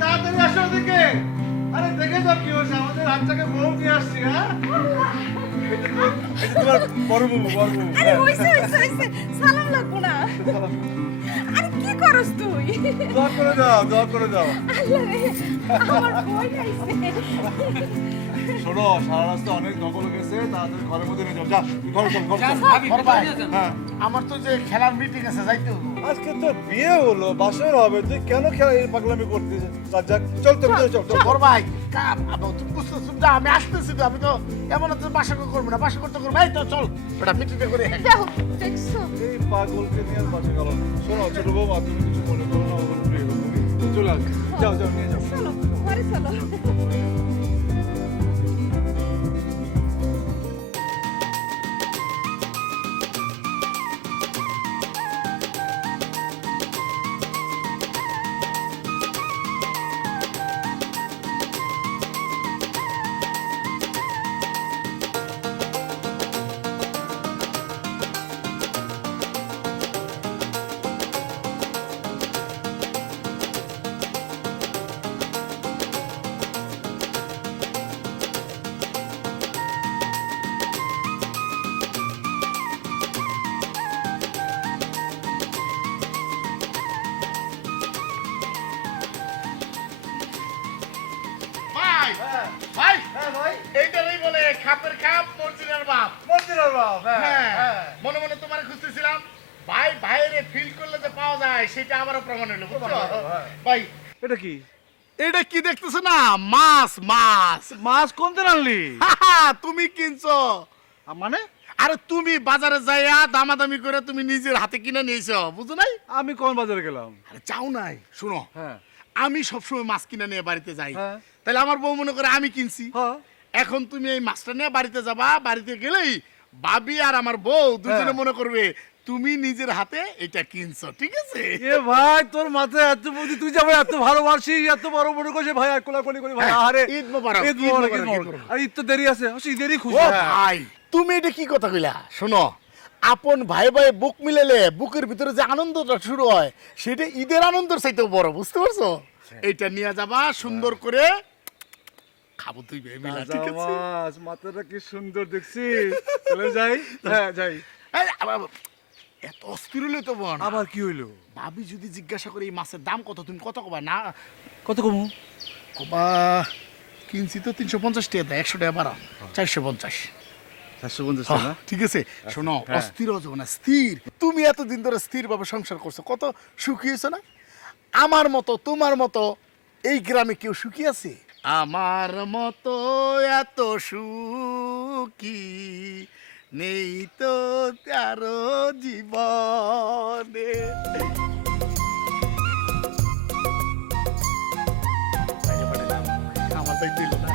তাড়াতাড়ি আসো ওদিকে। আরে দেখে যাও কি হয়েছে, আমাদের বাচ্চাকে বউ দিয়ে আসছি। হ্যাঁ, এটা তোমার বড় বাবু, বড় বাবু। আরে হইছে হইছে হইছে, সালাম লাগবো না। আরে কি করস তুই? দোয়া করে দাও, দোয়া করে দাও। আল্লাহ রে, আমার ভয় লাগছে। শোনো, সারা রাস্তা অনেক নকল গেছে, তাড়াতাড়ি ঘরের মধ্যে নিয়ে যাও। যা, তুই ঘরে চল, ঘরে চল। হ্যাঁ, আমার তো যে খেলার মিটিং আছে যাইতে হবে। আজকে তো বিয়ে হলো, বাসর হবে, তুই কেন খেলা এই পাগলামি করছিস? রাজ্জাক, চল তো ভিতরে চল, চল। বড় ভাই তুমি বুঝতেছো না, আমি আসতেছি তো, আমি তো এমন তো বাসা করবো না, বাসা করতে করবো। এই তো চল ওটা মিটিংটা করে। যাও, দেখছো? এই পাগলকে নিয়ে আর বাসে গেল না। শোনো ছোট বৌমা, তুমি কিছু মনে করো না, ওগুলো প্রিয় তুমি চলে আসবে। যাও যাও, নিয়ে যাও। চলো, ঘরে চলো। ভাই ভাই হ্যাঁ ভাই, এইটারই বলে খাপের খাপ মর্জিনার বাপ। মন্দিরের বাপ। হ্যাঁ হ্যাঁ, মনে মনে তোমার খুঁজতেছিলাম। ভাই ভাইরে ফিল করলে যে পাওয়া যায় সেটা আবারও প্রমাণ হলো, বুঝছো? হ্যাঁ। ভাই এটা কি? এটা কি দেখতেছো না? মাছ মাছ। মাছ কোনতে আনলি? তুমি কিনছো? মানে আরে তুমি বাজারে যাইয়া দামাদামি করে তুমি নিজের হাতে কিনে নিয়েছো, বুঝো নাই? আমি কোন বাজারে গেলাম? আরে চাও নাই, শোনো, হ্যাঁ আমি সবসময় মাছ কিনে নিয়ে বাড়িতে যাই। হ্যাঁ। তাহলে আমার বউ মনে করে আমি কিনছি। হ্যাঁ, এখন তুমি এই মাছটা নিয়ে বাড়িতে যাবা, বাড়িতে গেলেই ভাবি আর আমার বউ দুজনে হ্যাঁ। মনে করবে তুমি নিজের হাতে এটা কিনছো, ঠিক আছে? এ ভাই, তোর মাথায় এত বুদ্ধি, তুই যে আমার এত ভালোবাসিস, এত বড় বড় করছিস ভাই, আর কোলাকুলি করি ভাই। আরে ঈদ মোবারক, ঈদ ঈদ মোবারক, মোবারক, ঈদ ঈদ মোবারক। মোবারক। আর ঈদ তো দেরি আছে, ঈদেরই খুশি। ও হ্যাঁ। ভাই, তুমি এটা কি কথা কইলা? শোনো, আপন ভাই ভাই বুক মিলালে বুকের ভিতরে যে আনন্দটা শুরু হয় সেটা ঈদের আনন্দের চাইতেও বড়, বুঝতে পারছো? এইটা নিয়ে যাবা সুন্দর করে খাবো তুই মিলা, ঠিক আছে? মাছ, মাথাটা কি সুন্দর দেখছি। চলে যাই। হ্যাঁ যাই। এই, এত অস্থির হলে তো বোন, আবার কি হইলো? ভাবি যদি জিজ্ঞাসা করে এই মাছের দাম কত, তুমি কত কবা? না কত কমু? কবা কিনছি তো 350 টাকা, 100 টাকা বাড়া, 450। 450 হ্যাঁ, না? ঠিক আছে। শোনো, হ্যাঁ। অস্থির হতো না, স্থির। তুমি এতদিন ধরে স্থির ভাবে সংসার করছো, কত সুখী হয়েছো না? আমার মতো তোমার মতো এই গ্রামে কেউ সুখী আছে? আমার মতো এত সুখী নেই তো কারো জীবনে। আমার চাই দিল না।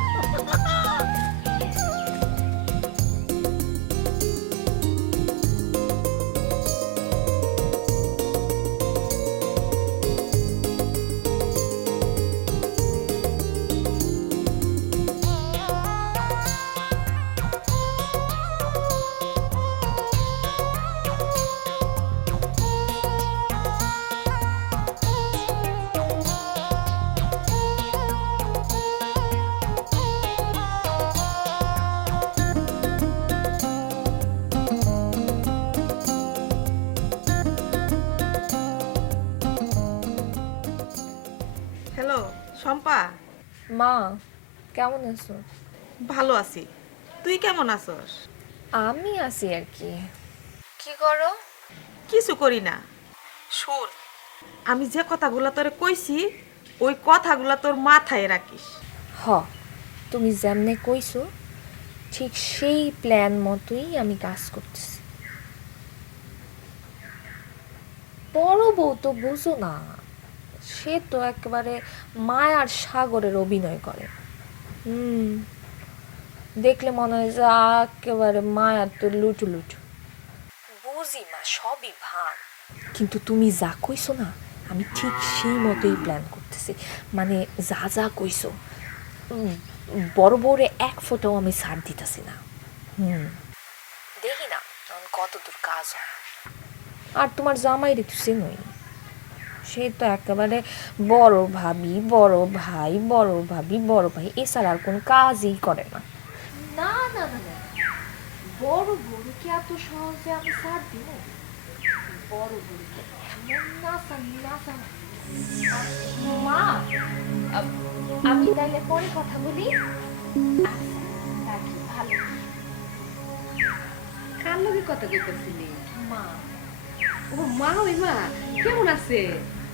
হ্যালো শম্পা, মা কেমন আছো? ভালো আছি। তুই কেমন আছস? আমি আছি আর কি। কি করো? কিছু করি না। শোন, আমি যে কথাগুলো তোরে কইছি ওই কথাগুলো তোর মাথায় রাখিস। হ, তুমি যেমনে কইছো ঠিক সেই প্ল্যান মতোই আমি কাজ করতেছি। বড় বউ তো বুঝো না, সে তো একেবারে মায়ার সাগরের অভিনয় করে। দেখলে মনে হয় যে একেবারে মায়ার তো লুটু লুটু। বুঝি মা, সবই ভান। কিন্তু তুমি যা কইছো না, আমি ঠিক সেই মতোই প্ল্যান করতেছি। মানে যা যা কইছো, বড় বউরে এক ফোঁটাও আমি ছাড় দিতেছি না। দেখি না কত দূর কাজ হয়। আর তোমার জামাই রে তো চেনই, সে তো একেবারে বড় ভাবি, বড় ভাই, বড় ভাবি, বড় ভাই, এছাড়া আর কোনো কাজই করে না। না না না না, বড় বড়কে এত সহজে আমি ছাড় দিব? বড় বড়কে এমন নাচা মা, আমি তাইলে পরে কথা বলি। আচ্ছা, রাখি, ভালো। কার লগে কথা কইতেছিলি? মা, ও মা, ওই মা কেমন আছে?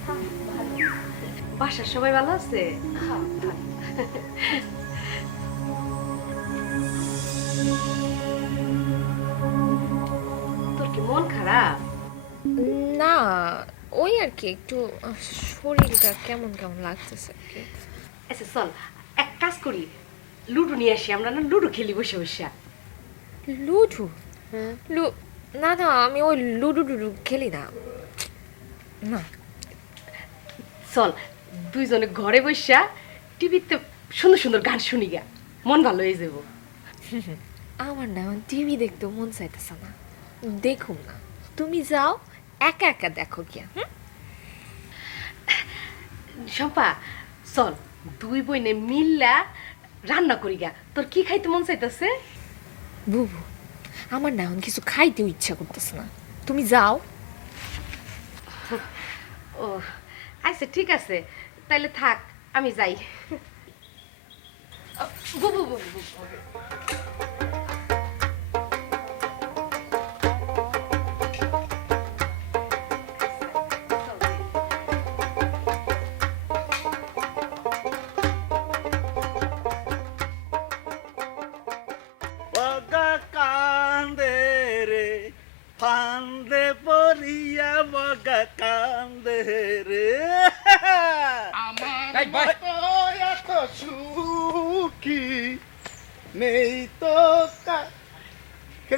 ভালো। বাসার সবাই ভালো আছে? হ্যাঁ, ভালো। তোর কি মন খারাপ? না, ওই আর কি একটু শরীরটা কেমন কেমন লাগতেছে আর কি। আচ্ছা চল এক কাজ করি, লুডো নিয়ে আসি, আমরা না লুডো খেলি বসে বসে। লুডো? না না, আমি ওই লুডো টুডু খেলি না। না, চল দুইজনে ঘরে বসে টিভিতে সুন্দর সুন্দর গান শুনি গা, মন ভালো হয়ে যাব। আমার না টিভি দেখতেও মন চাইতেছে না, দেখুন না, তুমি যাও একা একা দেখো গিয়া। শম্পা চল দুই বইনে মিল্লা রান্না করি গা, তোর কি খাইতে মন চাইতেছে? বুবু, আমার না এখন কিছু খাইতেও ইচ্ছা করতেছে না, তুমি যাও। ও আচ্ছা ঠিক আছে, তাইলে থাক, আমি যাই। বুবু বুবু বুবু বগা কান্দে রে ফান্দে পরিয়া বগা কান্দে রে আমার মতো এত সুখী নেই তো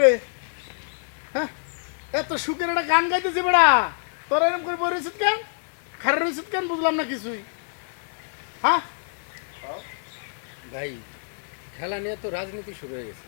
রে। হ্যাঁ, এত সুখের একটা গান গাইতেছি বেড়া, তোরা এরকম করে বই রয়েছিস কেন? খারাপ রয়েছিস কেন? বুঝলাম না কিছুই। হ্যাঁ ভাই, খেলা নিয়ে তো রাজনীতি শুরু হয়ে গেছে।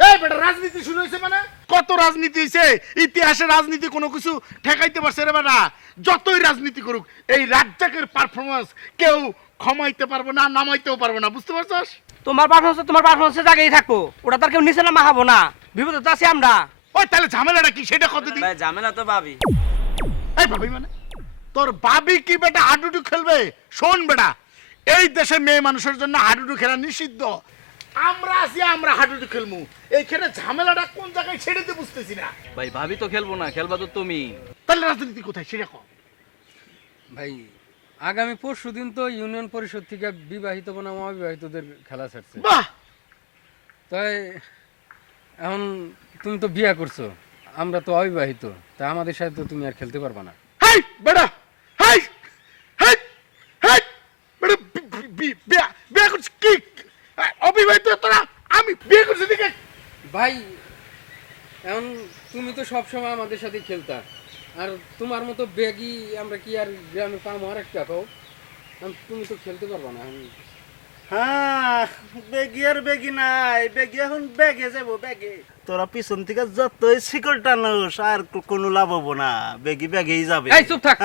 এই বেটা, রাজনীতি শুরু হয়েছে মানে? কত রাজনীতি হয়েছে? ইতিহাসে রাজনীতি কোনো কিছু ঠেকাইতে পারছে রে বেটা? যতই রাজনীতি করুক এই রাজ্জাকের পারফরমেন্স কেউ ক্ষমাইতে পারবো না, নামাইতেও পারবো না, বুঝতে পারছস? তোমার পারফরমেন্সে জায়গায় থাকো, ওটা তার কেউ নিচে নামা হবো না, বিপদে তো আছি আমরা। ওই তাহলে ঝামেলাটা কি সেটা কত দিন? ভাই ঝামেলা তো ভাবি। এই ভাবি মানে তোর ভাবি কি বেটা হাডুডু খেলবে? শোন বেটা, এই দেশে মেয়ে মানুষের জন্য হাডুডু খেলা নিষিদ্ধ। আমরা আছি, আমরা হাডুডু খেলমু। এইখানে ঝামেলাটা কোন জায়গায় ছেড়েতে বুঝতেছি না। ভাই ভাবি তো খেলবো না, খেলবা তো তুমি। তাহলে রাজনীতি কোথায় সেটা কম? ভাই, আগামী পরশুদিন তো ইউনিয়ন পরিষদ থেকে বিবাহিত বনাম অবিবাহিতদের খেলা ছাড়ছে। বাহ, তাই এখন তুমি তো বিয়া করছো, আমরা তো অবিবাহিত, তা আমাদের সাথে তো তুমি আর খেলতে পারবা না। হেই বেটা, হেই হেই হেই বেটা, বিয়ে করছিস কি? অবিবাহিত তোরা, আমি বিয়ে করছি দিকে। ভাই, এখন তুমি তো সবসময় আমাদের সাথে খেলতা, আর তোমার মতো ব্যাগই আমরা কি আর গ্রামে পাবো? আর একটা পাও, তুমি তো খেলতে পারবা না। হ্যাঁ, বেগি আর বেগি নাই, বেগি এখন ব্যাগে যাবো, ব্যাগে। তোরা পিছন থেকে যতই শিকল টানোস আর কোনো লাভ হবো না, বেগি ব্যাগেই যাবে। এই চুপ থাক।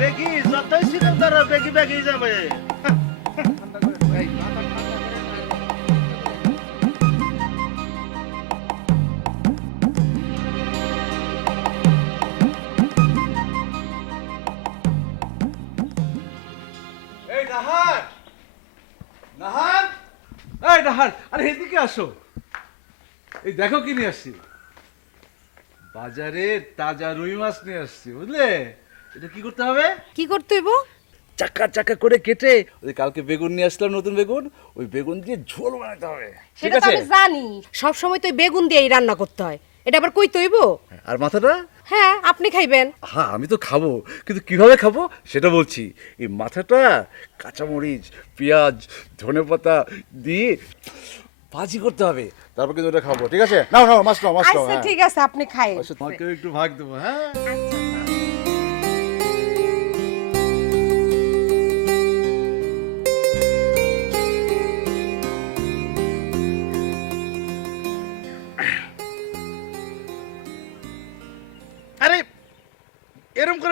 বেগি যতই শিকল ধরো, বেগি ব্যাগেই যাবে। এই নাহার, নাহার, এই নাহার, আরে এদিকে আসো। এই দেখো কি নিয়ে আসছি, বাজারে তাজা রুই মাছ নিয়ে আসছি, বুঝলে? এটা কি করতে হবে? কি করতে হইব? চাকা চাকা করে কেটে, ওই কালকে বেগুন নিয়ে আসলাম, নতুন বেগুন, ওই বেগুন দিয়ে ঝোল বানাতে হবে, ঠিক সেটা তো আছে? আমি জানি, সব সময় তো বেগুন দিয়েই রান্না করতে হয়, এটা আবার কইতে হইব? আর মাথাটা? হ্যাঁ, আপনি খাইবেন। হ্যাঁ আমি তো খাবো, কিন্তু কিভাবে খাবো সেটা বলছি। এই মাথাটা কাঁচামরিচ, পেঁয়াজ, ধনেপাতা দিয়ে ভাজি করতে হবে, তারপর কিন্তু ওটা খাবো, ঠিক আছে? নাও নাও, মাছ নাও, মাছ নাও। আচ্ছা ঠিক আছে, আপনি খাইন। আচ্ছা, তোমাকেও একটু ভাগ দেবো, হ্যাঁ?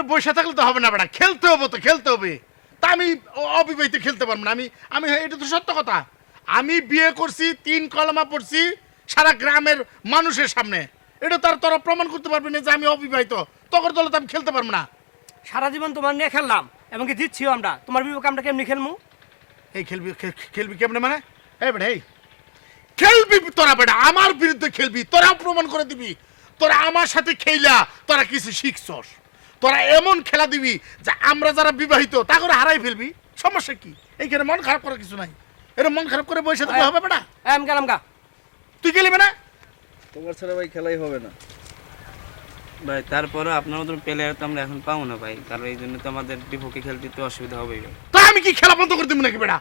করে বসে থাকলে তো হবে না বেটা, খেলতে হবে তো, খেলতে হবে। তা আমি অবিবাহিত খেলতে পারবো না? আমি এটা তো সত্য কথা। আমি বিয়ে করছি, 3 কলমা পড়ছি সারা গ্রামের মানুষের সামনে। এটা তো আর তোরা প্রমাণ করতে পারবি না যে আমি অবিবাহিত। তখন দলে তো আমি খেলতে পারবো না। সারা জীবন তোমার নিয়ে খেললাম এমনকি জিতছিও আমরা, তোমার বিপক্ষে আমরা কেমনি খেলবো? এই খেলবি কেমনে মানে? এই বেটা, এই খেলবি তোরা বেটা, আমার বিরুদ্ধে খেলবি, তোরা প্রমাণ করে দিবি তোরা আমার সাথে খেলা তোরা কিছু শিখছস। তোরা এমন খেলা দিবি যে আমরা যারা বিবাহিত তা করে হারাই ফেলবি। সমস্যা কি? এইখানে মন খারাপ করার কিছু নাই। এরকম মন খারাপ করে বসে থাকলে হবে বেটা? এম গেলাম গা। তুই খেলবি না? তোমার ছাড়া ভাই খেলাই হবে না ভাই। তারপরে আপনার মতন প্লেয়ার তো আমরা এখন পাবো না ভাই, কারণ এই জন্য তো আমাদের বিপক্ষে খেলতে তো অসুবিধা হবেই ভাই। তা আমি কি খেলা বন্ধ করে দিব নাকি বেটা?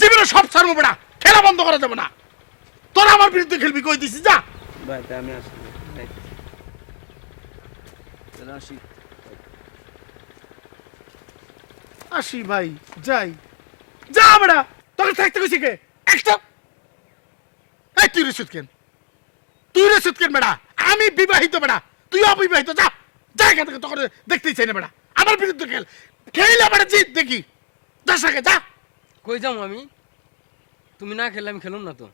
জীবনে সব ছাড়বো বেটা, খেলা বন্ধ করা যাবে না। তোরা আমার বিরুদ্ধে খেলবি কই দিছিস? যা ভাই তাই আমি আসি ভাই। তাহলে আসি। আসি ভাই, যাই। যা বেটা, তোকে থাকতে কইছি কে? একটা এই তুই রসিদ কেন? তুই রসিদ কেন বেটা? আমি বিবাহিত বেটা, তুই অবিবাহিত। যা যা এখান থেকে, তোকে দেখতেই চাই না বেটা। আমার বিরুদ্ধে খেল, খেলে বেটা জিত দেখি। যা সাকে যা। কই যাবো আমি? তুমি না খেললে আমি খেলুম না তো।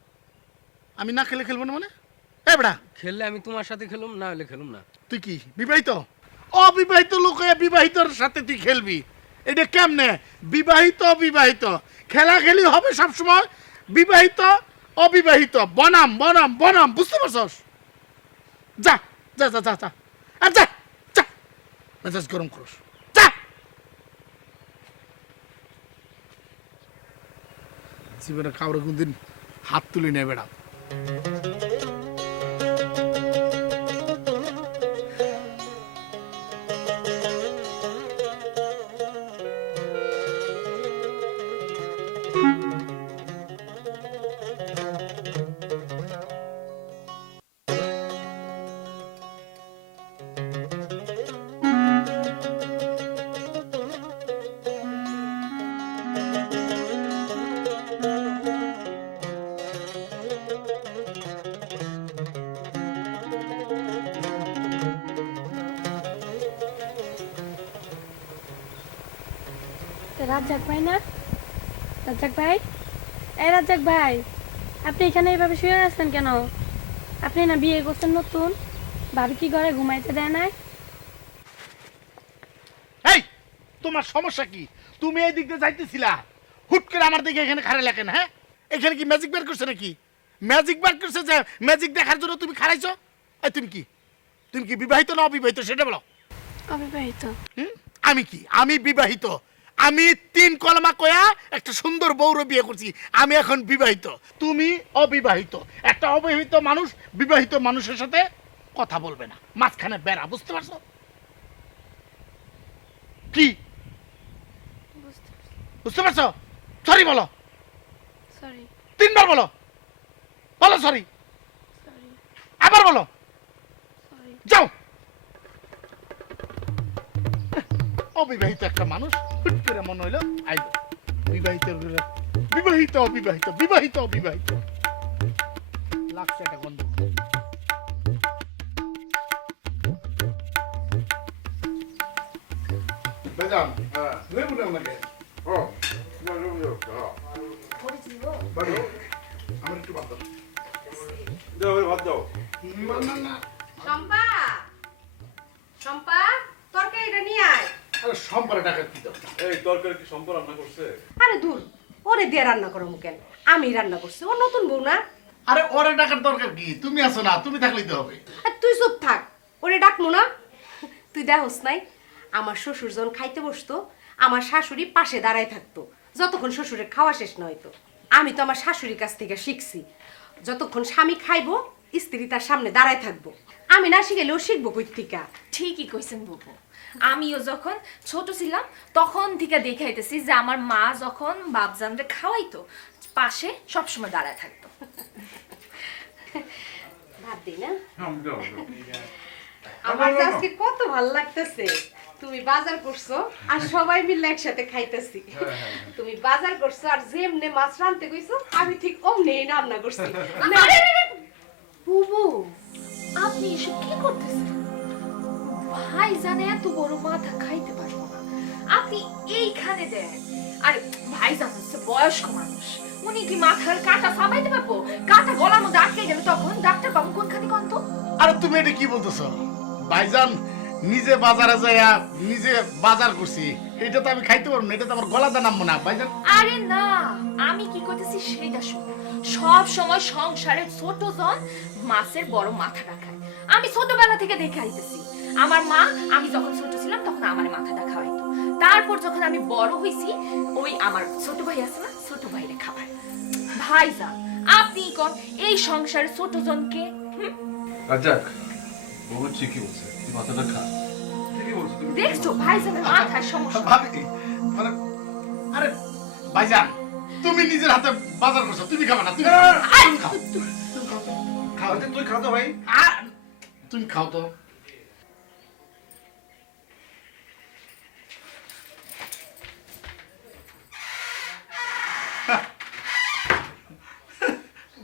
আমি না খেলে খেলবো না মানে? এই বেটা, খেললে আমি তোমার সাথে খেলুম, না হলে খেলুম না। তুই কি বিবাহিত? অবিবাহিত লোক হয়ে বিবাহিতর সাথে তুই খেলবি? এটা কেমনে? বিবাহিত অবিবাহিত খেলা খেলি হবে সবসময়। বিবাহিত অবিবাহিত বনাম বনাম বনাম, বুঝতে পারছস? যা যা যা যা যা, আর যা যা, মেজাজ গরম করস। যা। জীবনে কাউরে কোনদিন হাত তুলি নেই বেড়া। রাজ্জাক ভাই না? রাজ্জাক ভাই, এই রাজ্জাক ভাই, আপনি এখানে এইভাবে শুয়ে আছেন কেন? আপনি না বিয়ে করছেন নতুন? ভাবি কি ঘরে ঘুমাইতে দেয় নাই? এই তোমার সমস্যা কি? তুমি এই দিক দিয়ে যাইতেছিলা, হুট করে আমার দিকে এখানে খাড়া লেখেন। হ্যাঁ, এখানে কি ম্যাজিক বের করছে নাকি? ম্যাজিক বের করছে যে ম্যাজিক দেখার জন্য তুমি খাড়াইছো? এই তুমি কি বিবাহিত না অবিবাহিত সেটা বলো। অবিবাহিত। আমি কি? আমি বিবাহিত। আমি 3 কলমা কয়া একটা সুন্দর বউর বিয়ে করছি। আমি এখন বিবাহিত, তুমি অবিবাহিত। একটা অবিবাহিত মানুষ বিবাহিত মানুষের সাথে কথা বলবে না, মাঝখানে বেড়া। বুঝতে পারছো কি? বুঝতে পারছো? সরি বলো, সরি 3 বার বলো, বলো সরি, সরি আবার বলো, সরি। যাও। অবিবাহিত একটা মানুষ হুট করে মনে হইলো আইলো বিবাহিত বিবাহিত অবিবাহিত বিবাহিত অবিবাহিত লাগছে একটা গন্ধ। বেজান, হ্যাঁ, লেবু দাও নাকি? ও, না লেবু দাও, হ্যাঁ। বাড়ি, আমার একটু ভাত দাও। দাও, ভাত দাও। না না, শম্পা, শম্পা, তরকারিটা নিয়ে আয়। আরে সম্পর্কে টাকা কি দাও? এই তরকারি কি সম্পর্ক রান্না করছে? আরে দূর, ওরে দিয়ে রান্না করো কেন? আমি রান্না করছি, ও নতুন বউ না। আরে ওরে টাকার দরকার কি? তুমি আছো না, তুমি থাকলেই তো হবে। আর তুই চুপ থাক, ওরে ডাকমু না। তুই দেখোস নাই, আমার শ্বশুর যখন খাইতে বসতো, আমার শাশুড়ি পাশে দাঁড়ায় থাকতো যতক্ষণ শ্বশুরের খাওয়া শেষ না হইতো। আমি তো আমার শাশুড়ির কাছ থেকে শিখছি, যতক্ষণ স্বামী খাইবো স্ত্রী তার সামনে দাঁড়ায় থাকবো। আমি না শিখেলেও শিখবো কই থেকে। ঠিকই কইছেন বুবু। আমিও যখন ছোট ছিলাম তখন থেকে দেখাইতেছি যে আমার মা যখন বাপজানরে খাওয়াইতো পাশে সবসময় দাঁড়ায় থাকতো। ভাত দিই না? আমার তো আজকে কত ভালো লাগতেছে। তুমি বাজার করছো আর সবাই মিলে একসাথে খাইতেছি। তুমি বাজার করছো আর যেমনে মাছ রানতে কইছো আমি ঠিক অমনেই রান্না করছি। বুবু, আপনি এসব কি করতেছেন? ভাই জানে এত বড় মাথা খাইতে পারবো না, আপনি এইখানে দেন। আরে ভাই জানছে বয়স্ক মানুষ, উনি কি মাথার কাটা ফাবাইতে পারবো? কাটা গলার মধ্যে আটকে গেলে তখন ডাক্তার পাবো কোনখানে কন্ত? আরে তুমি এটা কি বলতেছ? ভাইজান নিজে বাজারে যাইয়া নিজে বাজার করছি, এটা তো আমি খাইতে পারবো না, এটা তো আমার গলাতে নামবো না ভাইজান। আরে না, আমি কি করতেছি সেইটা শুনো। সব সময় সংসারের ছোট জন মাছের বড় মাথাটা খায়। আমি ছোটবেলা থেকে দেখে আইতেছি, আমার মা আমি যখন ছোট ছিলাম তখন আমার মাথাটা খাওয়াইতো। তারপর যখন আমি বড় হইছি, ওই আমার ছোট ভাই আছে না, ছোট ভাইরে খাওয়ায়। ভাইজান আপনি কোন এই সংসারের ছোট জনকে? রাজ্জাক, বহু ঠিকই বলছে, তুই মাথাটা খা। ঠিকই বলছে তুমি। দেখছো ভাইজানের মাথায় সমস্যা। ভাবি মানে আরে ভাইজান তুমি নিজের হাতে বাজার করছো, তুমি খাবা না? তুমি খাও, খাও, তুই খা তো ভাই। তুমি খাও তো।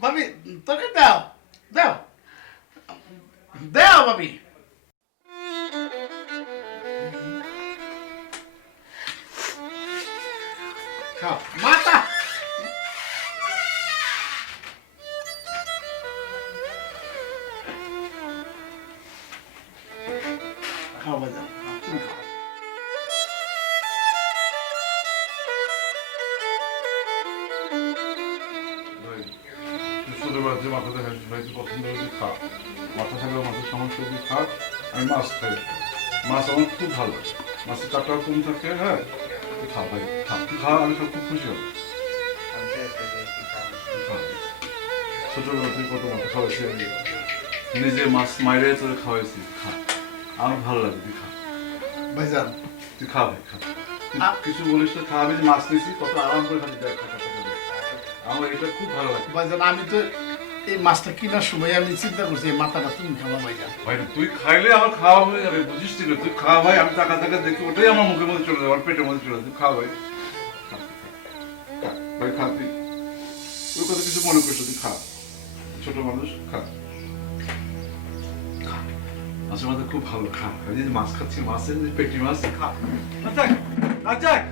ভাবি তোকে দাও, দাও, দাও ভাবি। খাও মাতা। খাও ভাইজান, তুমি খাও। ভাই, তুই ছোটবেলা যে মাথাটা খাইছিস ভাই, তুই পছন্দ করে তুই খা। মাথা থাকলে মাথার সমস্যা তুই খা। আমি মাছ খাই, মাছ আমার খুব ভালো লাগে। মাছের কাটাও কম থাকে। হ্যাঁ, তুই খা ভাই, খা, তুই খা, আমি সব খুব খুশি হব। ছোটবেলা তুই কত মাথা খাওয়াইছি, আমি নিজে মাছ মাইরে তোরে খাওয়াইছি। খা, আমার ভালো লাগে, তুই খা। ভাইজান তুই খা ভাই, খা। তুই কিছু বলিস না, খা। আমি যে মাছ নিয়েছি কত আরাম করে খালি দেখ, খা, খা, খা, খা। আমার এটা খুব ভালো লাগে ভাইজান। আমি তো এই মাছটা কেনার সময় আমি চিন্তা করছি এই মাথাটা তুমি খাওয়া ভাইজান। ভাই। তুই খাইলে আমার খাওয়া হয়ে যাবে, বুঝিস না? তুই খা ভাই, আমি টাকা টাকা দেখি ওটাই আমার মুখের মধ্যে চলে যাবে, আমার পেটের মধ্যে চলে যাবে। তুই খা ভাই, খা, খা, ভাই খা। তুই ওই কথা কিছু মনে করিস না, তুই খা, ছোট মানুষ, খা। খা, মাছের মাথা খুব ভালো, খা। আমি যে মাছ খাচ্ছি, মাছের যে পেটি মাছ, খা। রাজ্জাক, রাজ্জাক।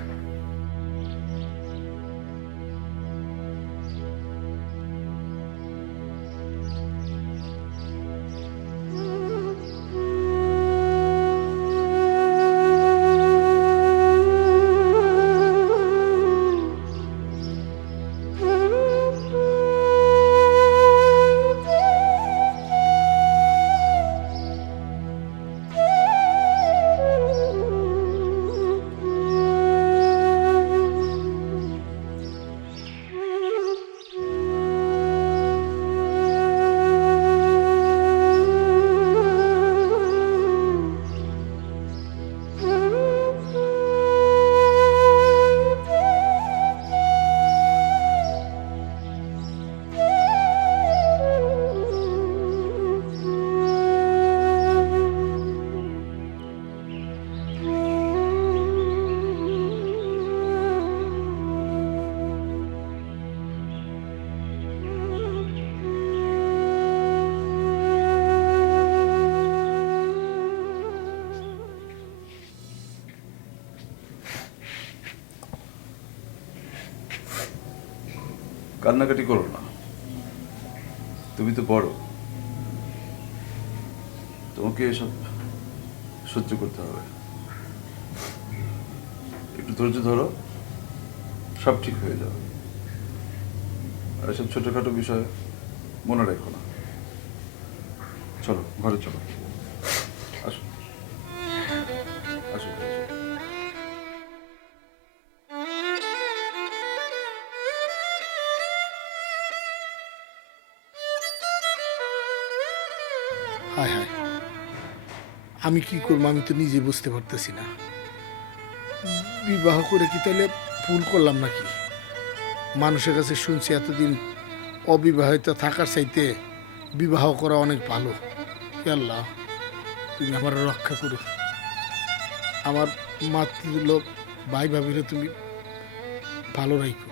কান্নাকাটি করো না, তুমি তো বড়, তোমাকে এসব সহ্য করতে হবে। একটু ধৈর্য ধরো, সব ঠিক হয়ে যাবে। আর এসব ছোটখাটো বিষয় মনে রেখো না। চলো ঘরে চলো, আসো, আসো, ঘরে চলো। হায় হায়, আমি কি করবো আমি তো নিজে বুঝতে পারতেছি না। বিবাহ করে কি তাহলে ভুল করলাম নাকি? মানুষের কাছে শুনছি এতদিন অবিবাহিত থাকার চাইতে বিবাহ করা অনেক ভালো। হে আল্লাহ, তুমি আমার রক্ষা করো। আমার মাতৃতুল্য ভাই ভাবিরে তুমি ভালো রাখো।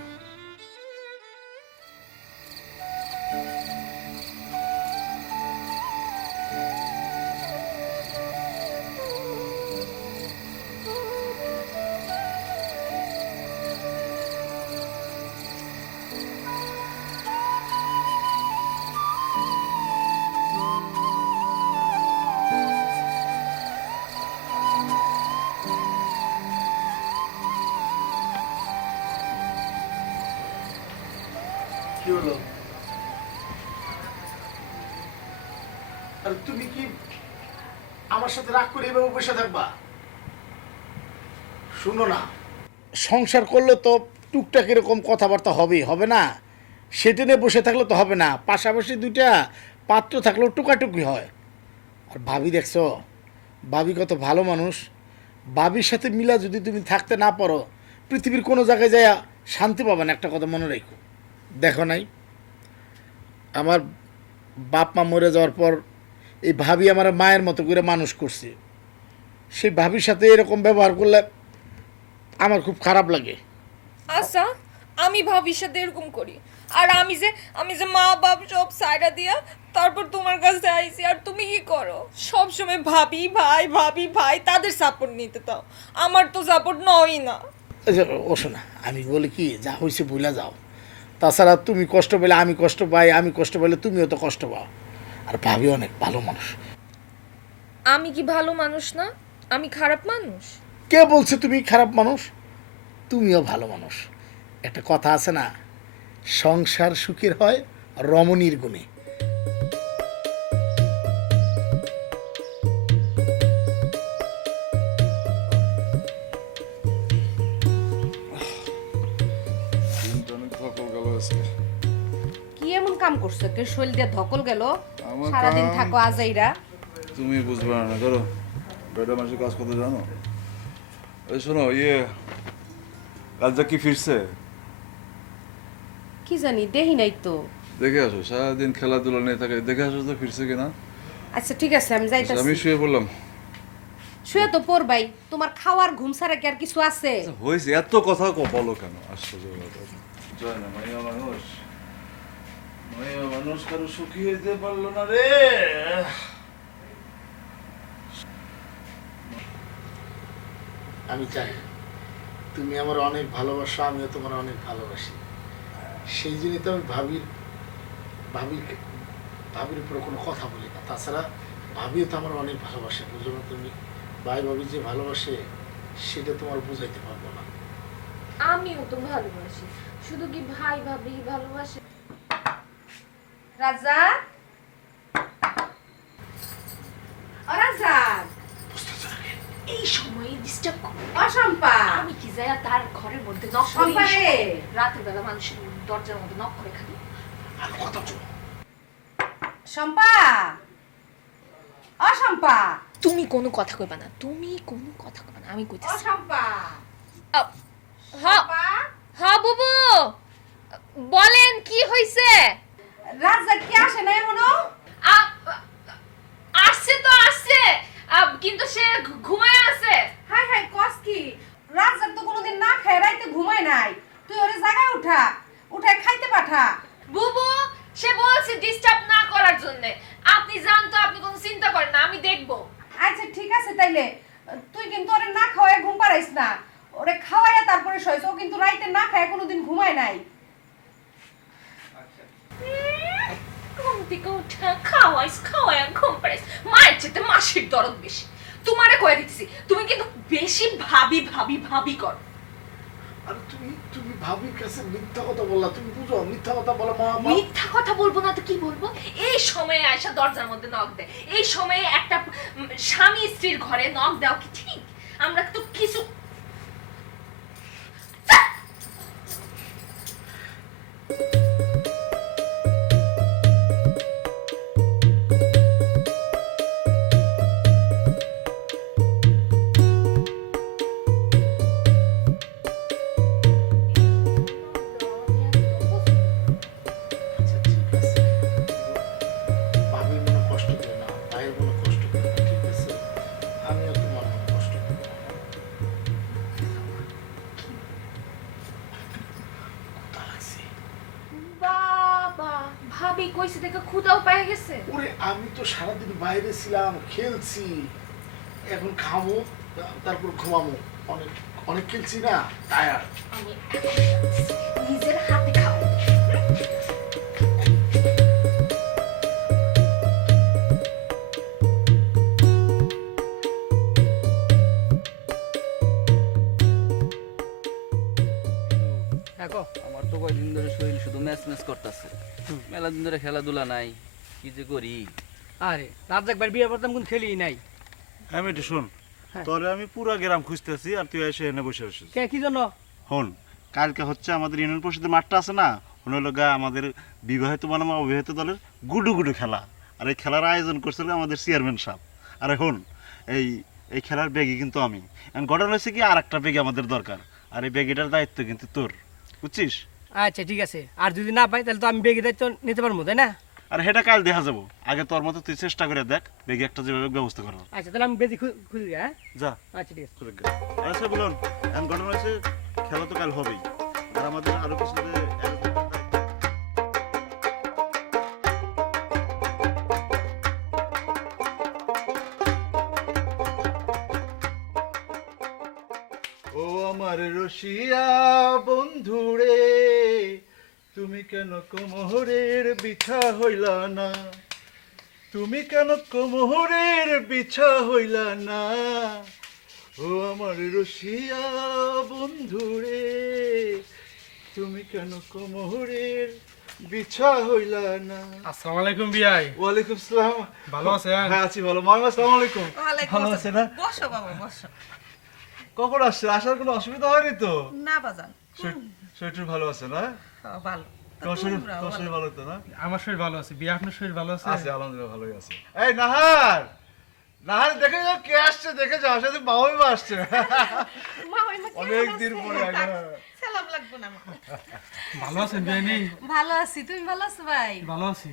কি হলো? আর তুমি কি আমার সাথে রাগ করে এভাবে বসে থাকবা? শুনো না, সংসার করলে তো টুকটাক এরকম কথাবার্তা হবেই, হবে না? সেটা নিয়ে বসে থাকলে তো হবে না। পাশাপাশি দুইটা পাত্র থাকলেও টুকাটুকি হয়। আর ভাবি দেখছো, ভাবি কত ভালো মানুষ। ভাবির সাথে মিলা যদি তুমি থাকতে না পারো, পৃথিবীর কোনো জায়গায় যায় শান্তি পাবে না। একটা কথা মনে রেখো, দেখো নাই আমার বাপ মা মরে যাওয়ার পর এই ভাবি আমার মায়ের মতো করে মানুষ করছে। সেই ভাবির সাথে এরকম ব্যবহার করলে আমার খুব খারাপ লাগে। আচ্ছা, আমি ভাবির সাথে এরকম করি, আর আমি যে মা বাপ সব সাইডা দিয়া তারপর তোমার কাছে আইছি, আর তুমি কি করো? সব সময় ভাবি ভাই তাদের সাপোর্ট নিতে দাও, আমার তো সাপোর্ট নই না। আচ্ছা ও শোনা, আমি বলি কি, যা হয়েছে ভুলে যাও। তাছাড়া তুমি কষ্ট পেলে আমি কষ্ট পাই, আমি কষ্ট পেলে তুমিও তো কষ্ট পাও। আর ভাবি অনেক ভালো মানুষ। আমি কি ভালো মানুষ না? আমি খারাপ মানুষ? কে বলছে তুমি খারাপ মানুষ? তুমিও ভালো মানুষ। একটা কথা আছে না, সংসার সুখের হয় রমণীর গুণে। কি এমন কাম করছো কে শৈল দিয়ে ধকল গেল? আমার সারাদিন কাম- থাকো আজাইরা। তুমি বুঝবে না, ধরো বেটা মানুষের কাজ করতে জানো? এই শোনো, কাজটা কি ফিরছে? কি জানি, দেহি নাই তো। দেখে আসো, সারাদিন খেলাধুলা নিয়ে থাকে, দেখে আসো তো ফিরছে কিনা। আচ্ছা ঠিক আছে, আমি আমি যাইতাছি। শুয়ে বললাম শুয়ে তো পড়বাই, তোমার খাওয়ার ঘুম ছাড়া কি আর কিছু আছে? হয়েছে, এত কথা বলো কেন? আশ্চর্য ব্যাপার। জয় না, মাইয়া মানুষ কারো সুখী হইতে পারলো না রে। আমি চাই তুমি আমার অনেক ভালোবাসো, আমিও তোমার অনেক ভালোবাসি। সেই জন্যই তো আমি ভাবির উপরে কোনো কথা বলি না। তাছাড়া ভাবিও তো আমার অনেক ভালোবাসে, বুঝো না তুমি? ভাবি যে ভালোবাসে সেটা তোমার বুঝাইতে পারবো না। আমিও তো ভালোবাসি, শুধু কি ভাই ভাবি ভালোবাসে? রাজা, ও রাজা, এই সময় ডিস্টার্ব করো। অসম্পা, আমি কি যাই তার ঘরের মধ্যে নক করি? শম্পা রে। রাতের বেলা মানুষের দরজার মধ্যে নক করে খালি। আর কথা বলো। শম্পা, অসম্পা, তুমি কোনো কথা কইবা না, আমি কইতেছি। অসম্পা, হ্যাঁ হ্যাঁ বুবু, বলেন কি হইছে? রাজা কি আসে না এখনো? আসছে তো আসছে, কিন্তু সে ঘুমায় আছে। হাই হাই, কস কি? রাজা তো কোনোদিন না খায় রাইতে ঘুমায় নাই। তুই ওরে জায়গায় উঠায় খাইতে পাঠা। বুবু, সে বলছে ডিস্টার্ব না করার জন্য। আপনি জান তো, আপনি কোনো চিন্তা করেন না, আমি দেখবো। আচ্ছা ঠিক আছে, তাইলে তুই কিন্তু ওরে না খাওয়ায় ঘুম পাড়াইস না। ওরে খাওয়াইয়া তারপরে শোইস। ও কিন্তু রাইতে না খায় কোনোদিন ঘুমায় নাই। ঘুম থেকে উঠা খাওয়াইয়া ঘুম পাড়াইস। মায়ের চেয়ে মাসির দরদ বেশি। তোমারে কয়ে দিতেছি, তুমি কিন্তু বেশি ভাবি কর। আর তুমি ভাবির কাছে মিথ্যা কথা বললা, তুমি বুঝো মিথ্যা কথা বলা মা। মিথ্যা কথা বলবো না তো কি বলবো? এই সময়ে আয়সা দরজার মধ্যে নক দেয়। এই সময়ে একটা স্বামী স্ত্রীর ঘরে নক দেওয়া কি ঠিক? আমরা তো কিছু আচ্ছা ঠিক আছে, ভাবির মনে কষ্ট করে না, ভাইয়ের মনে কষ্ট করে না, ঠিক আছে? আমিও তোমার মনে কষ্ট করবো না। ক্ষুধা লাগছে। বাবা, ভাবি কইছে দেখে ক্ষুধাও পেয়ে গেছে। ওরে আমি তো সারাদিন বাইরে ছিলাম, খেলছি, এখন খাবো তারপর ঘুমাবো। অনেক অনেক খেলছি না, টায়ার্ড। আমি নিজের হাতে খাও। আমার তো কয়দিন ধরে শরীর শুধু ম্যাচ ম্যাচ করতেছে, মেলা দিন ধরে খেলাধুলা নাই, কি যে করি। আরে রাজ্জাক ভাই বিয়ে করতাম কোন খেলি নাই। আমি একটু শোন, তোরে আমি পুরা গ্রাম খুঁজতেছি আর তুই এসে এনে বসে আছিস। কে কি জন্য? হন, কালকে হচ্ছে আমাদের ইউনিয়ন পরিষদের মাঠটা আছে না, হলো গা আমাদের বিবাহিত বনাম অবিবাহিত দলের গুডু গুডু খেলা। আর এই খেলার আয়োজন করছিল আমাদের চেয়ারম্যান সাহেব। আর এখন এই খেলার বেগি কিন্তু আমি। এখন ঘটনা হয়েছে কি, আর একটা বেগি আমাদের দরকার, আর এই বেগিটার দায়িত্ব কিন্তু তোর, বুঝছিস? আচ্ছা ঠিক আছে, আর যদি না পাই তাহলে তো আমি বেগে দায়িত্ব নিতে পারবো, তাই না? আর সেটা কাল দেখা যাবো, আগে তোর মতো তুই চেষ্টা করে দেখ বেগি একটা যেভাবে ব্যবস্থা করার। আচ্ছা তাহলে আমি বেশি খুঁজি, হ্যাঁ? যা। আচ্ছা ঠিক আছে। আচ্ছা বলুন, এখন ঘটনা হয়েছে খেলা তো কাল হবেই, আর আমাদের আরো কিছু যে ও আমার রসিয়া বন্ধুরে, তুমি কেন কোমরের বিছা হইলা না, তুমি কেন কোমরের বিছা হইলা না, ও আমার রসিয়া বন্ধুরে, তুমি কেন কোমরের বিছা হইলা না। আসসালামু আলাইকুম বিয়াই। ওয়ালাইকুম আসসালাম। ভালো আছেন? হ্যাঁ আছি ভালো। মামা আসসালামু আলাইকুম। ভালো আছে না? বসো বাবা বসো। কখন আসছে? আসার কোনো অসুবিধা হয়নি তো? না বাজান, শরীর ভালো আছে না? ভালো। তোমার শরীর ভালো তো না? আমার শরীর ভালো আছে, বিয়া আপনার শরীর ভালো আছে? আছে আলহামদুলিল্লাহ, ভালোই আছে। এই নাহার, নাহার দেখে যাও কে আসছে, দেখে যাও, সাথে বাবা আসছে অনেক দিন পরে। সালাম লাগবে না মা। ভালো আছেন বিয়ানি? ভালো আছি, তুমি ভালো আছো ভাই? ভালো আছি।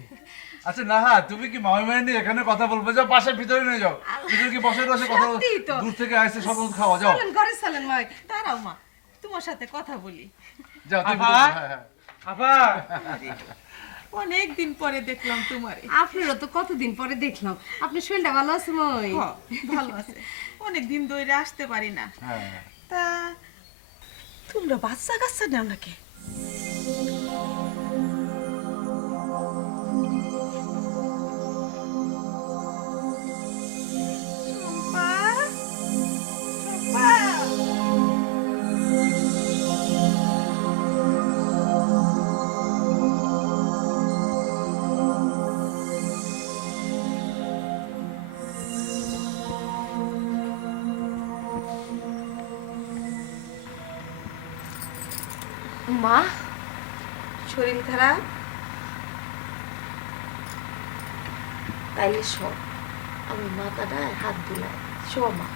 আচ্ছা নাহার, তুমি কি মামি মায়ের নিয়ে এখানে কথা বলবে? যাও বাসার ভিতরে নিয়ে যাও, ভিতরে কি বসে বসে কথা, সত্যিই তো। দূর থেকে আসছে সব খাওয়া। যাও চলেন ঘরে চলেন ভাই। দাঁড়াও মা, তোমার সাথে কথা বলি। যাও তুমি আপা? ভিতরে, হ্যাঁ, হ্যাঁ। আপা অনেক দিন পরে দেখলাম তোমারে। আপনারও তো কতদিন পরে দেখলাম, আপনার শরীরটা ভালো আছে মই? হ, ভালো আছে। অনেক দিন ধরে আসতে পারি না। হ্যাঁ। তা তোমরা বাচ্চা কাচ্চা নাও নাকি? চম্পা, চম্পা। মা, শরীর খারাপ? তাইলে সব আমি মাথাটায় হাত দিলাম। মা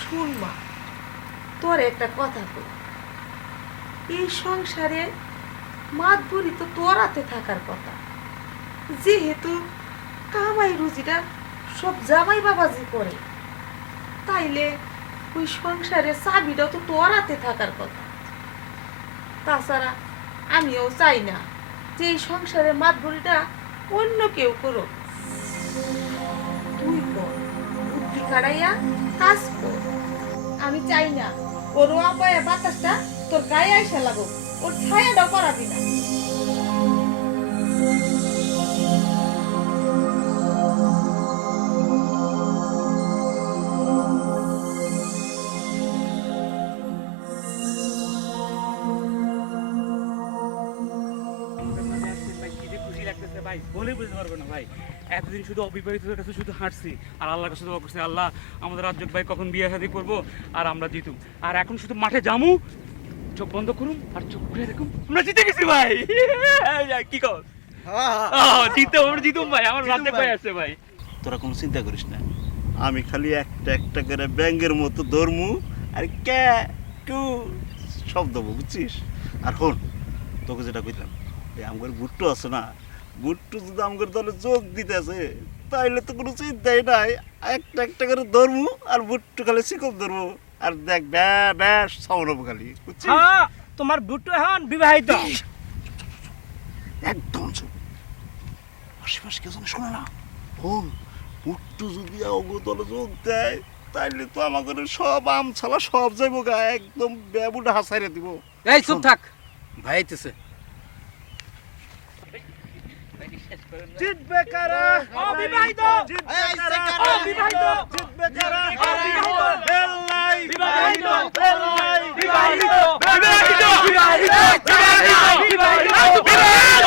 শুন মা, তোর একটা কথা বল। এই সংসারে মাতবরি তো তোর হাতে থাকার কথা, যেহেতু কামাই রুজিটা সব জামাই বাবাজি করে, তাইলে ওই সংসারের চাবিটাও তো তোর হাতে থাকার কথা। তাছাড়া আমিও চাই না যে এই সংসারের মাতবরিটা অন্য কেউ করো। তুই কর, বুদ্ধি খাড়াইয়া কাজ কর। আমি চাই না ওর আপায়া বাতাসটা তোর গায়ে আইসা লাগো, ওর ছায়াটাও করাবি না। খুশি লাগতেছে ভাই, বলে বুঝতে পারবো না ভাই। এতদিন শুধু অবিবাহিতদের কাছে শুধু হাঁটছি আর আল্লাহর কাছে দোয়া করছি, আল্লাহ আমাদের রাজ্জাক ভাই কখন বিয়ে শাদী করবো আর আমরা জিতুম। আর এখন শুধু মাঠে যামু, চোখ বন্ধ করুম আর চোখ খুলে দেখুম আমরা জিতে গেছি ভাই। কি কর জিতুম ভাই, আমার রাজ্জাক ভাই আছে ভাই। তোরা কোনো চিন্তা করিস না, আমি খালি একটা একটা করে ব্যাঙ্গের মতো ধরমু আর কে টু সব দেবো, বুঝছিস? আর হন, তোকে যেটা কইতাম, এই আমার বুট্টু আছে না, বুট্টু যদি আমার দলে যোগ দিতে আছে তাইলে তো কোনো চিন্তাই নাই, একটা একটা করে ধরমু আর বুট্টু খালি শিকল ধরবো আর দেখ ব্যাস সাউন্ড খালি, বুঝছিস? হ্যাঁ, তোমার বুট্টু এখন বিবাহিত। একদম চুপ, আশেপাশে কেউ যেন শোনে না। হন, বুট্টু যদি আমার দলে যোগ দেয় তাইলে তো আমাদের সব আম ছালা সব যাইব গা, একদম ব্যাবুটা হাসাইরে দিব। এই চুপ থাক, ভাই আইতেছে। জিতবে কারা অবিবাহিত জিতবে কারা অবিবাহিত জিতবে কারা অবিবাহিত বেলাই বিবাহিত বেলাই বিবাহিত বিবাহিত বিবাহিত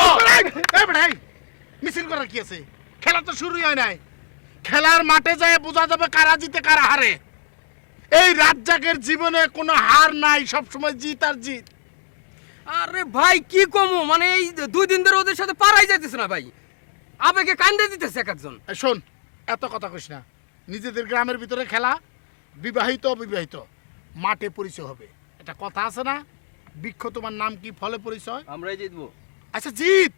মিছিল করার কি আছে? খেলা তো শুরুই হয় নাই। খেলার মাঠে যায় বোঝা যাবে কারা জিতে কারা হারে। এই রাজ্জাকের জীবনে কোনো হার নাই, সব সময় জিত আর জিত। আরে ভাই কি কমু, মানে এই 2 দিন ধরে ওদের সাথে পারাই যাইতেছে না ভাই, আবেগে কান্দে দিতেছে এক একজন। এই শোন, এত কথা কইস না। নিজেদের গ্রামের ভিতরে খেলা, বিবাহিত অবিবাহিত মাঠে পরিচয় হবে। এটা কথা আছে না, বৃক্ষ তোমার নাম কি ফলে পরিচয়। আমরাই জিতবো। আচ্ছা জিত,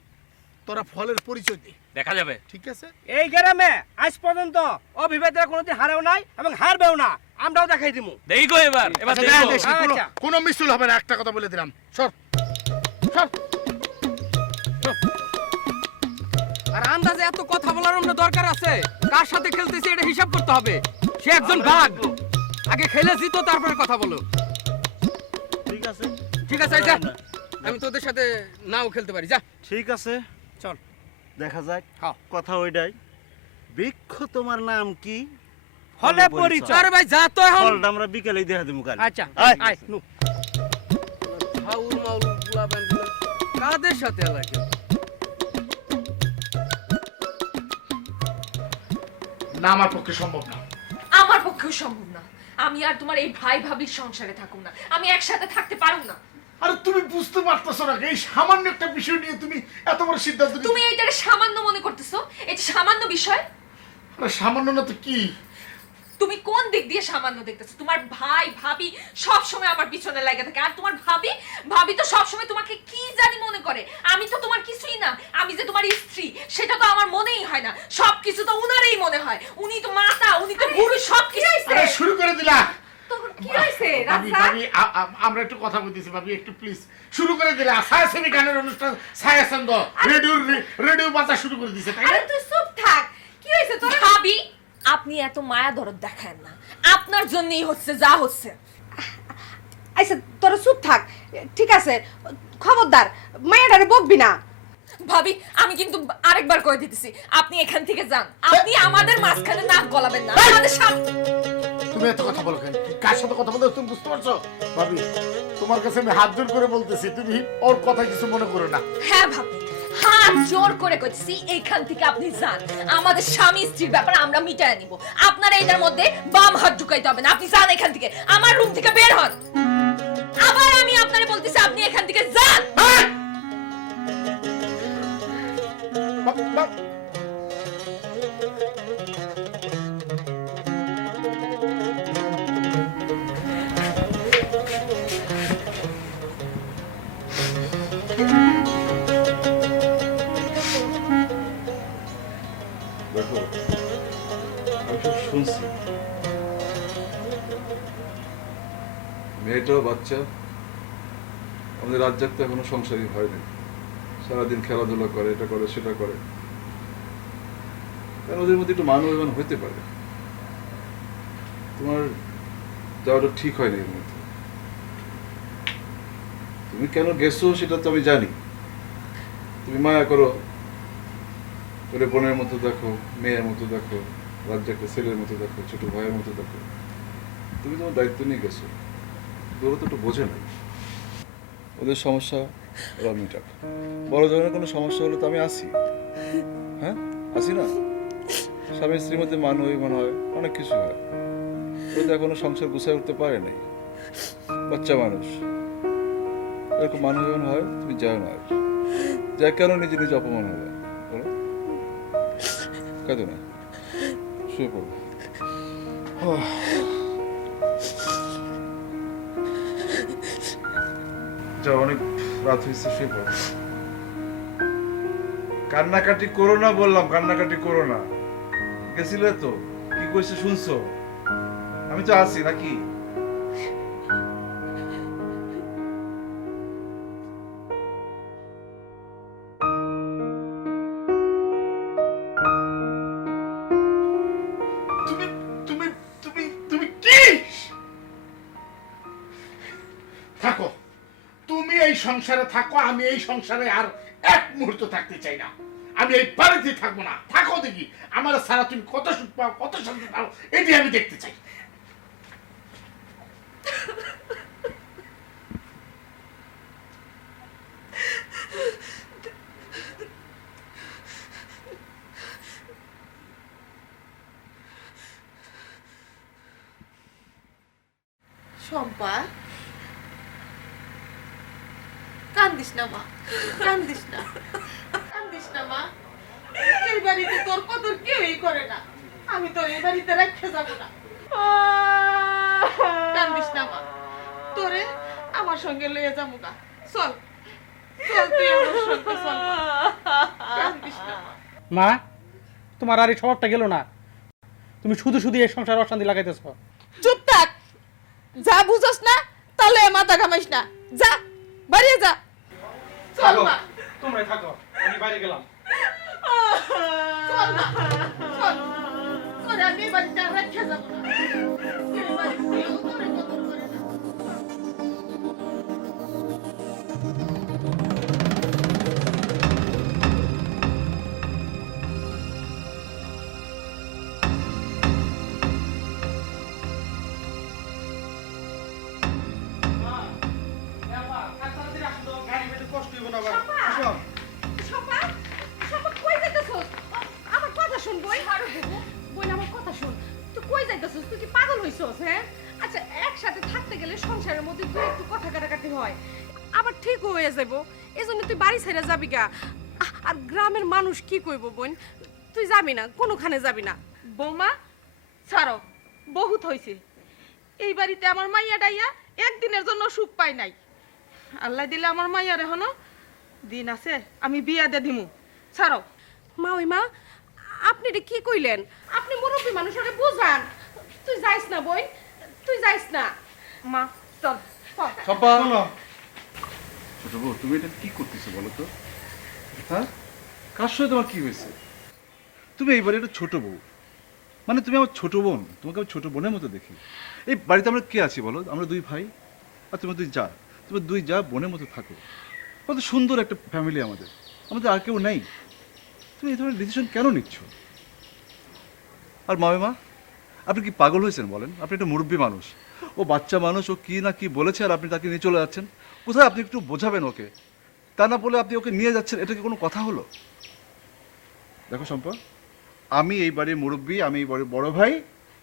তোরা ফলের পরিচয় দে, দেখা যাবে। ঠিক আছে? এই গ্রামে আজ পর্যন্ত অবিবাহিতরা কোনোদিন হারেও নাই এবং হারবেও না, আমরাও দেখাই দিমু। দেই গো এবার এবার আচ্ছা, দেখো। দেখি, আচ্ছা। কোনো মিছিল হবে না, একটা কথা বলে দিলাম। সর সর। আর আন্দাজে এত কথা বলার আমরা দরকার আছে? কার সাথে খেলতেছি এটা হিসাব করতে হবে। সে একজন ভাগ, আগে খেলে জিতো তারপরে কথা বলো। ঠিক আছে, ঠিক আছে যা, আমি তোদের সাথে নাও খেলতে পারি, যা। ঠিক আছে, চল। দেখা যাক। হ্যাঁ। কথা ওইটাই, বৃক্ষ তোমার নাম কি ফলে পরিচয়। আরে ভাই যা তো এখন। ফলটা আমরা বিকেলেই দেখা দেবো কাল। আচ্ছা আয়। আয় নু। হাউল মাউল গুলা ব্যান্ড কাদের সাথে লাগে? না, আমার পক্ষে সম্ভব না। আমার পক্ষেও সম্ভব না। আমি আর তোমার এই ভাই ভাবির সংসারে থাকুম না, আমি একসাথে থাকতে পারুম না। আরে তুমি বুঝতে পারতেছো না, এই সামান্য একটা বিষয় নিয়ে তুমি এত বড় সিদ্ধান্ত নিচ্ছ। তুমি এইটারে সামান্য মনে করতেছো? এটা সামান্য বিষয়? আরে সামান্য না তো কি? তুমি কোন দিক দিয়ে সামান্য দেখতেছো? তোমার ভাই ভাবি সব সময় আমার পিছনে লাগে থাকে, আর তোমার ভাবি তো সব সময় তোমাকে কি জানি মনে করে। আমি তো তোমার কিছুই না, আমি যে তোমার স্ত্রী সেটা তো আমার মনেই হয় না, সবকিছু তো উনারই মনে হয়। উনি তো মাতা, উনি তো গুরু, সবকিছু। আরে শুরু করে দিলা। তখন কি হয়েছে ভাবি, রাজা? ভাবি, আমরা একটু কথা বলতেছি ভাবি, একটু প্লিজ। শুরু করে দিলা ছায়াছবি গানের অনুষ্ঠান, ছায়াছন্দ রেডিও বাজা শুরু করে দিছে, তাই না? আরে তুই চুপ থাক। কি হয়েছে তোর? ভাবি, আপনি এত মায়া দরদ দেখান না, আপনার জন্যই হচ্ছে যা হচ্ছে। আচ্ছা তোরা চুপ থাক, ঠিক আছে? খবরদার মায়াডারে বকবি না। ভাবি, আমি কিন্তু আরেকবার কয়ে দিতেছি, আপনি এখান থেকে যান। আপনি আমাদের মাঝখানে নাক গলাবেন না, আমাদের সামনে। তুমি এত কথা বলো কেন? কার সাথে কথা বলতে তুমি বুঝতে পারছো? ভাবি, তোমার কাছে আমি হাত জোর করে বলতেছি, তুমি ওর কথা কিছু মনে করো না। হ্যাঁ ভাবি, হাত জোর করে কইছি, এইখান থেকে আপনি যান। আমাদের স্বামী স্ত্রীর ব্যাপার আমরা মিটায় নিব, আপনার এইটার মধ্যে বাম হাত ঢুকাইতে হবে না। আপনি যান এখান থেকে, আমার রুম থেকে বের হন। আবার আমি আপনারে বলতেছি, আপনি এখান থেকে যান। দেখো, আমি সব শুনছি। মেয়েটাও বাচ্চা, আমাদের রাজ্জাক তো এখনো সংসারই হয়নি। সারাদিন খেলাধুলা করে, এটা করে সেটা করে। কারণ ওদের মধ্যে একটু মান অভিমান হইতে পারে। তোমার যাওয়াটা ঠিক হয়নি এর মধ্যে। তুমি কেন গেছো সেটা তো আমি জানি। তুমি মায়া করো, ওরে বোনের মতো দেখো, মেয়ের মতো দেখো, রাজ্জাককে ছেলের মতো দেখো, ছোট ভাইয়ের মতো দেখো। তুমি তোমার দায়িত্ব নিয়ে গেছো, ওরা তো একটু বোঝে না। ওদের সমস্যা ওরা মিটাক। বড় ধরনের কোনো সমস্যা হলে তো আমি আসি। হ্যাঁ, আসি না? স্বামী স্ত্রীর মধ্যে মান অভিমান হয়, অনেক কিছু হয়। ও তো এখনো সংসার গুছায় উঠতে পারে নাই, বাচ্চা মানুষ। এরকম মান অভিমান হয়, তুমি যাও না। যা কেন নিজে নিজে অপমান হবে? বলো, কাঁদো না, শুয়ে পড়ো। যাও, অনেক রাত হয়েছে, শুয়ে পড়ো। কান্নাকাটি করো না বললাম, কান্নাকাটি করো না। গেছিলে তো, কি কইছে শুনছো? আমি তো আছি নাকি? তুমি তুমি তুমি তুমি কি থাকো? তুমি এই সংসারে থাকো, আমি এই সংসারে আর এক মুহূর্ত থাকতে চাই না। আমি এই বাড়িতে থাকবো না। থাকো দেখি আমার সারা তুমি কত সুখ পাও, কত শান্তি পাও, এটি আমি দেখতে চাই। শম্পা, কান্দিস না মা, কান্দিস না, কান্দিস না মা। এই বাড়িতে তোর কদর কেউই করে না, আমি তো এই বাড়িতে রেখে যাবো না। কান্দিস না মা, তোরে আমার সঙ্গে লয়ে যাবো গা। চল চল, তুই আমার সঙ্গে চল মা। কান্দিস না মা। মা, তোমার আর এই স্বভাবটা গেল না। তুমি শুধু শুধু এই সংসার অশান্তি লাগাইতেছ। চুপ থাক, যা বুঝছ না তাহলে মাথা ঘামাইস না। যা বাড়ি যা, চল মা। তোমরাই থাকো, আমি বাইরে গেলাম। চল মা, চল। তোরে আমি এই বাড়িতে আর রেখে যাবো না। এই বাড়িতে কেউ তোরে কদর করে না। শম্পা, শম্পা কই যাইতেছস? আমার কথা শুন বই। আরে বই আমার কথা শুন। তুই কই যাইতেছস? তুই কি পাগল হইছস? হ্যাঁ, আচ্ছা একসাথে থাকতে গেলে সংসারের মধ্যে দুই একটু কথা কাটাকাটি হয়, আবার ঠিক হয়ে যাইব। এজন্য তুই বাড়ি ছেড়ে যাবি গা। আর গ্রামের মানুষ কি কইব বোন? তুই যাবি না, কোনোখানে যাবি না। বৌমা ছাড়ো, বহুত হয়েছে। এই বাড়িতে আমার মাইয়া ডাইয়া একদিনের জন্য সুখ পাই নাই। আল্লাহ দিলে আমার মাইয়ার এখনো দিন আছে, আমি বিয়া দিয়ে দিমু। ছাড়ো। মা, ওই মা, আপনি এটা কি কইলেন? আপনি মুরব্বী মানুষ, ওরে বুঝান। তুই যাইস না বই, তুই যাইস না। মা চল চল। চম্পা, ছোট বউ তুমি এটা কি করতেছো বলো তো? হ্যাঁ, কার সাথে তোমার কি হয়েছে? তুমি এই বাড়ির ছোট বউ, মানে তুমি আমার ছোট বোন, তোমাকে আমি ছোট বোনের মতো দেখি। এই বাড়িতে আমরা কে আছি বলো? আমরা দুই ভাই আর তুমি দুই যা। তুমি দুই যা বোনের মতো থাকো। কত সুন্দর একটা ফ্যামিলি আমাদের, আমাদের আর কেউ নেই। তুমি এই ধরনের ডিসিশন কেন নিচ্ছ? আর মা, আপনি কি পাগল হয়েছেন বলেন? আপনি একটা মুরব্বী মানুষ, ও বাচ্চা মানুষ, ও কি না কি বলেছে আর আপনি তাকে নিয়ে চলে যাচ্ছেন। কোথায় আপনি একটু বোঝাবেন ওকে, তা না বলে আপনি ওকে নিয়ে যাচ্ছেন। এটা কি কোনো কথা হলো? দেখো শম্পা, আমি এই বাড়ির মুরব্বী, আমি এই বাড়ির বড় ভাই,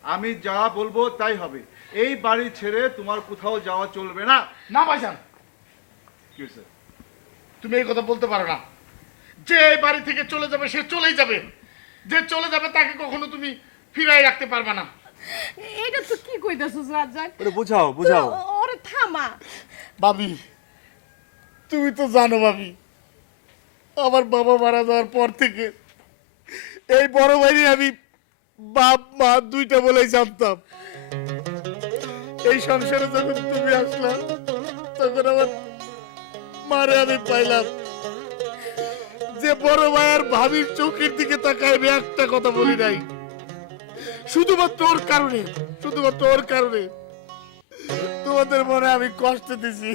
আমি যা বলবো তাই হবে। এই বাড়ি ছেড়ে তোমার কোথাও যাওয়া চলবে না। না ভাইজান, কি হয়েছে? তুমি এই কথা বলতে পারো না। যে এই বাড়ি থেকে চলে যাবে সে চলেই যাবে, যে চলে যাবে তাকে কখনো তুমি ফিরাই রাখতে পারবে না। এটা তো কি কইতাছস রাজ্জাক? ওরে বুঝাও, বুঝাও। ওরে থামা। ভাবি, তুমি তো জানো ভাবি, আমার বাবা মারা যাওয়ার পর থেকে এই বড় ভাই আমি বাপ মা দুইটা বলেই জানতাম। এই সংসারে যখন তুমি আসলা তখন আমার মারে আমি পাইলাম। যে বড় ভাই আর ভাবির চোখের দিকে তাকায় আমি একটা কথা বলি নাই, শুধুমাত্র ওর কারণে, শুধুমাত্র ওর কারণে তোমাদের মনে আমি কষ্ট দিছি।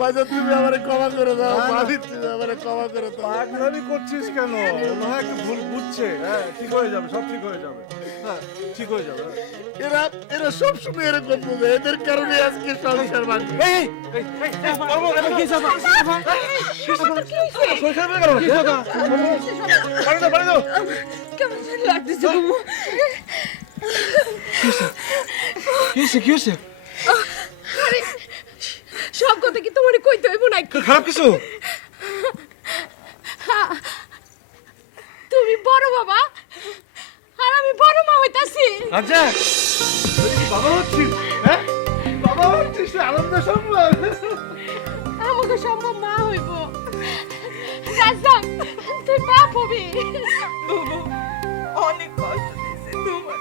বাজার তুমি আমারে ক্ষমা করে দাও, ভাবি তুমি আমারে ক্ষমা করে দাও। পাগলামি করছিস কেন? মনে হয় একটু ভুল বুঝছে। হ্যাঁ, ঠিক হয়ে যাবে, সব ঠিক হয়ে যাবে। হ্যাঁ, ঠিক হয়ে যাবে। এরা এরা সবসময় এরকম বোঝে, এদের কারণে আজকে সংসার ভাঙছে। কেমন জানি লাগতেছে বৌমা। কি হয়েছে? আরে সব কথা কি তোমারে কইতে হইব নাকি? খারাপ কিছু? তুমি বড় বাবা আর আমি বড় মা হইতাছি। আচ্ছা, তুই কি বাবা হচ্ছিস? হ্যাঁ, বাবা হচ্ছিস, আনন্দ সম্ভব। আমাকে সম্ভব মা হইব। রাজ্জাক, তুই বাপ হবি। বাবু অনেক কষ্ট দিয়েছে তোমার,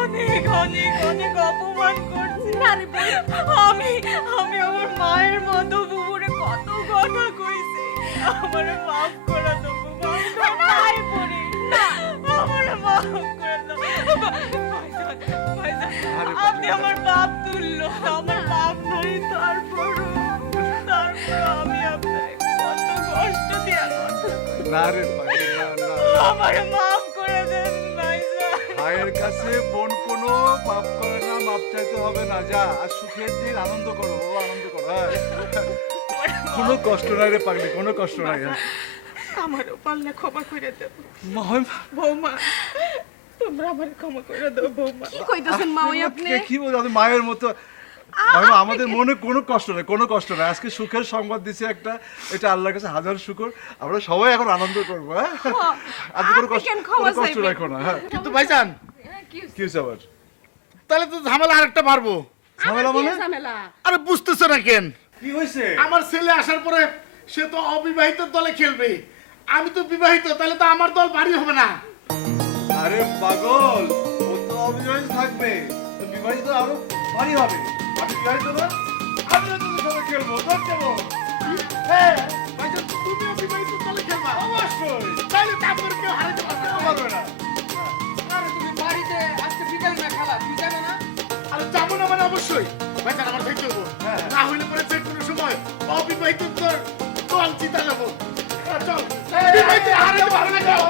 অনেক অনেক অনেক অপমান করছি। না রে বই, আমি আমি আমার মায়ের মতো বুবুরে কত কথা কইছি। আমার মাফ করে দাও বাবা, নাই পড়ি না। আমার মাফ করে দাও। ভাইজান, ভাইজান, আপনি আমার বাপ তুললো, আমার বাপ নই, তারপরও আমি আপনার কত কষ্ট দিয়া না রে পাগলি, না না আমারে মাফ করে দেন ভাইজান। ভাইয়ের কাছে বোন কোনো পাপ করে না, মাপ চাইতে হবে না। যা আজ সুখের দিন, আনন্দ করো বাবা, আনন্দ করো। হ্যাঁ কোনো কষ্ট নাই রে পাগলি, কোনো কষ্ট নাই। আমারও পারলে ক্ষমা করে দেব মহিমা বৌমা, তোমরা আমার ক্ষমা করে দাও বৌমা। কি কইতাছেন মা ওই আপনি? কি বলছো আপনি মায়ের মতো? মহিমা, আমাদের মনে কোনো কষ্ট নেই, কোনো কষ্ট নেই। আজকে সুখের সংবাদ দিছে একটা, এটা আল্লাহর কাছে হাজার শুকর। আমরা সবাই এখন আনন্দ করবো। হ্যাঁ আজকে কোনো কষ্ট, কোনো কষ্ট রাখো না। হ্যাঁ কিন্তু ভাইজান, কি হয়েছে আবার? তাহলে তো ঝামেলা আরেকটা বাড়বো। ঝামেলা মানে? ঝামেলা আরে বুঝতেছো না কেন? কি হয়েছে? আমার ছেলে আসার পরে সে তো অবিবাহিত দলে খেলবে, আমি তো বিবাহিত, তাহলে তো আমার দল ভারী হবে না। আরে পাগল, ও তো অবিবাহিত থাকবে, তো বিবাহিত আরো ভারী হবে। আমি বিবাহিত না, আমিও তোদের সাথে খেলবো, তোর দেবো। হ্যাঁ ভাইজান, তুমি অবিবাহিত দলে খেলবা? অবশ্যই তাহলে তারপরে কেউ হারাতে পারবে না। পারবে না। আরে তুমি বাড়িতে আজকে বিকাল না খেলা, তুই যাবে না? আরে যাবো না মানে অবশ্যই ভাইজান, আমার থেকে চলবো। না হইলে পরে যে কোনো সময় অবিবাহিত দল জিতা যাবো। চল, বিবাহিত হারাতে পারবে না কেউ।